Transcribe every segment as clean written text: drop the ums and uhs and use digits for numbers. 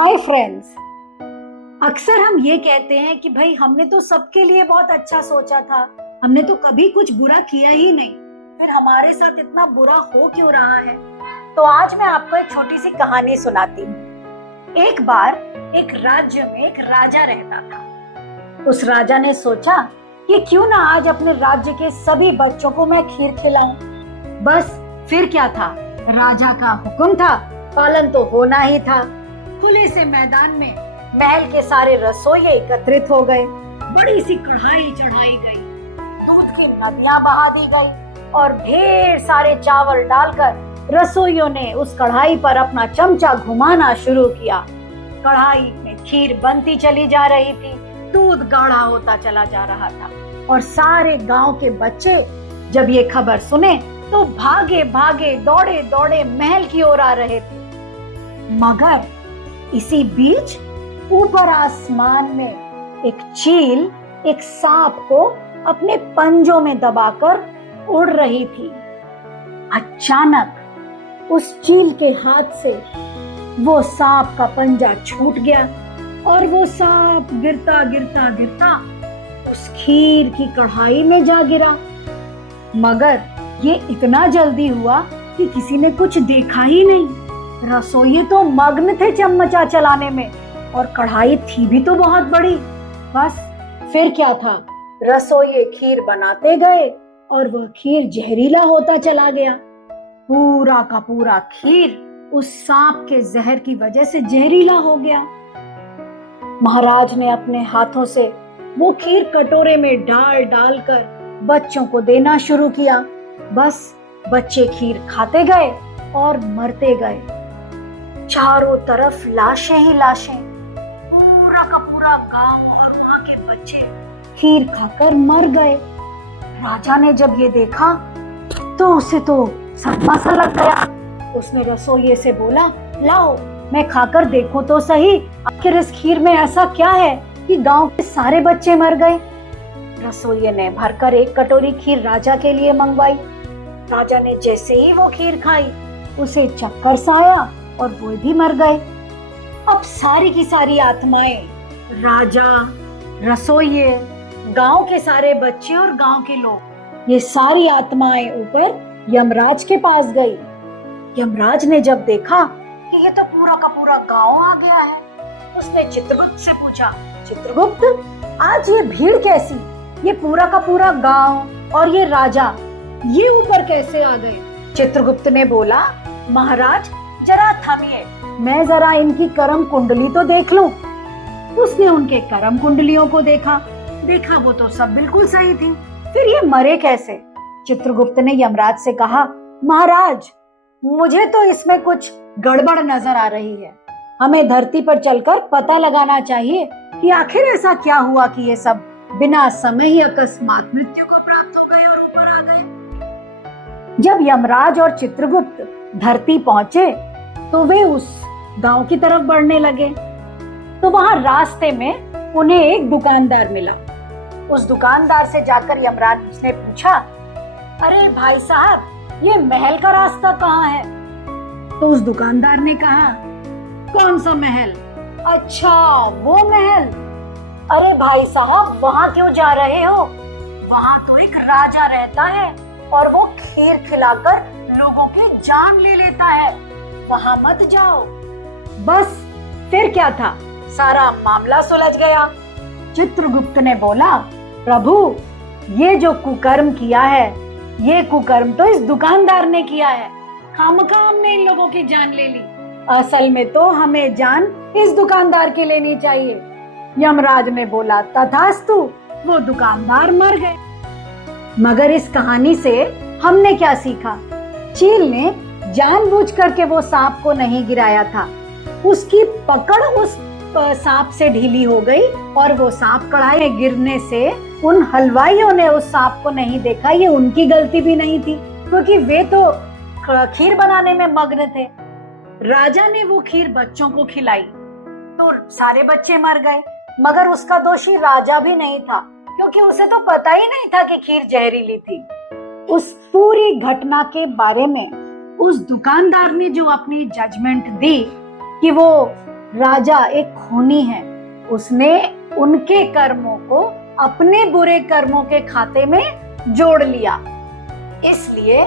Hi friends. अक्सर हम ये कहते हैं कि भाई हमने तो सबके लिए बहुत अच्छा सोचा था, हमने तो कभी कुछ बुरा किया ही नहीं, फिर हमारे साथ इतना बुरा हो क्यों रहा है। तो आज मैं आपको एक छोटी सी कहानी सुनाती हूँ। एक बार एक राज्य में एक राजा रहता था। उस राजा ने सोचा कि क्यों ना आज अपने राज्य के सभी बच्चों को मैं खीर खिलाऊं। बस फिर क्या था, राजा का हुक्म था, पालन तो होना ही था। खुले से मैदान में महल के सारे रसोइये एकत्रित हो गए। बड़ी सी कढ़ाई चढ़ाई गई, दूध की नदियां बहा दी गई और ढेर सारे चावल डालकर रसोइयों ने उस कढ़ाई पर अपना चमचा घुमाना शुरू किया। कढ़ाई में खीर बनती चली जा रही थी, दूध गाढ़ा होता चला जा रहा था और सारे गांव के बच्चे जब ये खबर सुने तो भागे भागे दौड़े दौड़े महल की ओर आ रहे थे। मगर इसी बीच ऊपर आसमान में एक चील एक सांप को अपने पंजों में दबाकर उड़ रही थी। अचानक उस चील के हाथ से वो सांप का पंजा छूट गया और वो सांप गिरता गिरता गिरता उस खीर की कढ़ाई में जा गिरा। मगर ये इतना जल्दी हुआ कि किसी ने कुछ देखा ही नहीं। रसोइये तो मग्न थे चमचा चलाने में और कढ़ाई थी भी तो बहुत बड़ी। बस फिर क्या था, रसोइये खीर बनाते गए और वह खीर जहरीला होता चला गया। पूरा का पूरा खीर उस सांप के जहर की वजह से जहरीला हो गया। महाराज ने अपने हाथों से वो खीर कटोरे में डाल डालकर बच्चों को देना शुरू किया। बस बच्चे खीर खाते गए और मरते गए। चारों तरफ लाशें ही लाशें, पूरा का पूरा गांव और वहां के बच्चे खीर खाकर मर गए। राजा ने जब ये देखा तो उसे तो सदमा सा लग गया। उसने रसोइये से बोला, लाओ मैं खाकर देखूं तो सही, आखिर इस खीर में ऐसा क्या है कि गांव के सारे बच्चे मर गए। रसोइये ने भरकर एक कटोरी खीर राजा के लिए मंगवाई। राजा ने जैसे ही वो खीर खाई उसे चक्कर सा आया और वो भी मर गए। अब सारी की सारी आत्माएं, राजा, रसोइये, गांव के सारे बच्चे और गांव के लोग, ये सारी आत्माएं ऊपर यमराज के पास गई। यमराज ने जब देखा कि ये तो पूरा का पूरा गांव आ गया है, उसने चित्रगुप्त से पूछा, चित्रगुप्त आज ये भीड़ कैसी, ये पूरा का पूरा गांव और ये राजा ये ऊपर कैसे आ गए। चित्रगुप्त ने बोला, महाराज जरा थमिए, मैं जरा इनकी कर्म कुंडली तो देख लूं। उसने उनके कर्म कुंडलियों को देखा वो तो सब बिल्कुल सही थी, फिर ये मरे कैसे। चित्रगुप्त ने यमराज से कहा, महाराज मुझे तो इसमें कुछ गड़बड़ नजर आ रही है, हमें धरती पर चलकर पता लगाना चाहिए कि आखिर ऐसा क्या हुआ कि ये सब बिना समय ही अकस्मात मृत्यु को प्राप्त हो गए और ऊपर आ गए। जब यमराज और चित्रगुप्त धरती पहुंचे तो वे उस गांव की तरफ बढ़ने लगे। तो वहां रास्ते में उन्हें एक दुकानदार मिला। उस दुकानदार से जाकर यमराज ने पूछा, अरे भाई साहब ये महल का रास्ता कहाँ है। तो उस दुकानदार ने कहा, कौन सा महल, अच्छा वो महल, अरे भाई साहब वहां क्यों जा रहे हो, वहां तो एक राजा रहता है और वो खीर खिलाकर लोगों की जान ले लेता है, वहां मत जाओ। बस फिर क्या था, सारा मामला सुलझ गया। चित्रगुप्त ने बोला, प्रभु ये जो कुकर्म किया है, ये कुकर्म तो इस दुकानदार ने किया है, खामखा हमने इन लोगों की जान ले ली, असल में तो हमें जान इस दुकानदार की लेनी चाहिए। यमराज ने बोला, तथास्तु, वो दुकानदार मर गए। मगर इस कहानी से हमने क्या सीखा, चील ने जानबूझ करके वो सांप को नहीं गिराया था, उसकी पकड़ उस सांप से ढीली हो गई और वो सांप कढ़ाई में गिरने से उन हलवाइयों ने उस सांप को नहीं देखा। ये उनकी गलती भी नहीं थी क्योंकि वे तो खीर बनाने में मग्न थे। राजा ने वो खीर बच्चों को खिलाई तो सारे बच्चे मर गए, मगर उसका दोषी राजा भी नहीं था क्योंकि उसे तो पता ही नहीं था कि खीर जहरीली थी। उस पूरी घटना के बारे में उस दुकानदार ने जो अपनी जजमेंट दी कि वो राजा एक खूनी है, उसने उनके कर्मों को अपने बुरे कर्मों के खाते में जोड़ लिया। इसलिए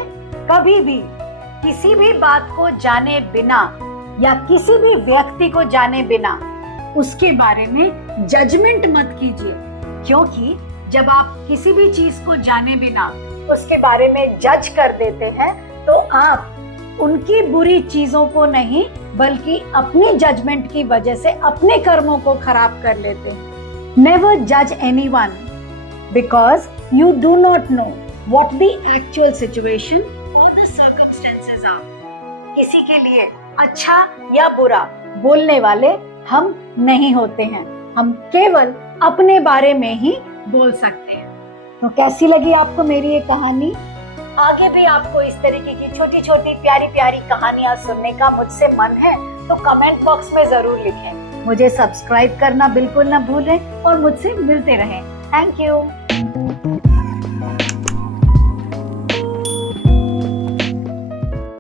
कभी भी किसी भी बात को जाने बिना या किसी भी व्यक्ति को जाने बिना उसके बारे में जजमेंट मत कीजिए, क्योंकि जब आप किसी भी चीज को जाने बिना उसके बारे में जज कर देते हैं तो आप उनकी बुरी चीजों को नहीं बल्कि अपनी जजमेंट की वजह से अपने कर्मों को खराब कर लेते हैं। नेवर जज anyone because you do not know what the actual situation और द सर्कमस्टेंसेस आर। किसी के लिए अच्छा या बुरा बोलने वाले हम नहीं होते हैं, हम केवल अपने बारे में ही बोल सकते हैं। तो कैसी लगी आपको मेरी ये कहानी? आगे भी आपको इस तरीके की छोटी छोटी प्यारी प्यारी कहानियां सुनने का मुझसे मन है तो कमेंट बॉक्स में जरूर लिखें। मुझे सब्सक्राइब करना बिल्कुल ना भूलें और मुझसे मिलते रहें। Thank you.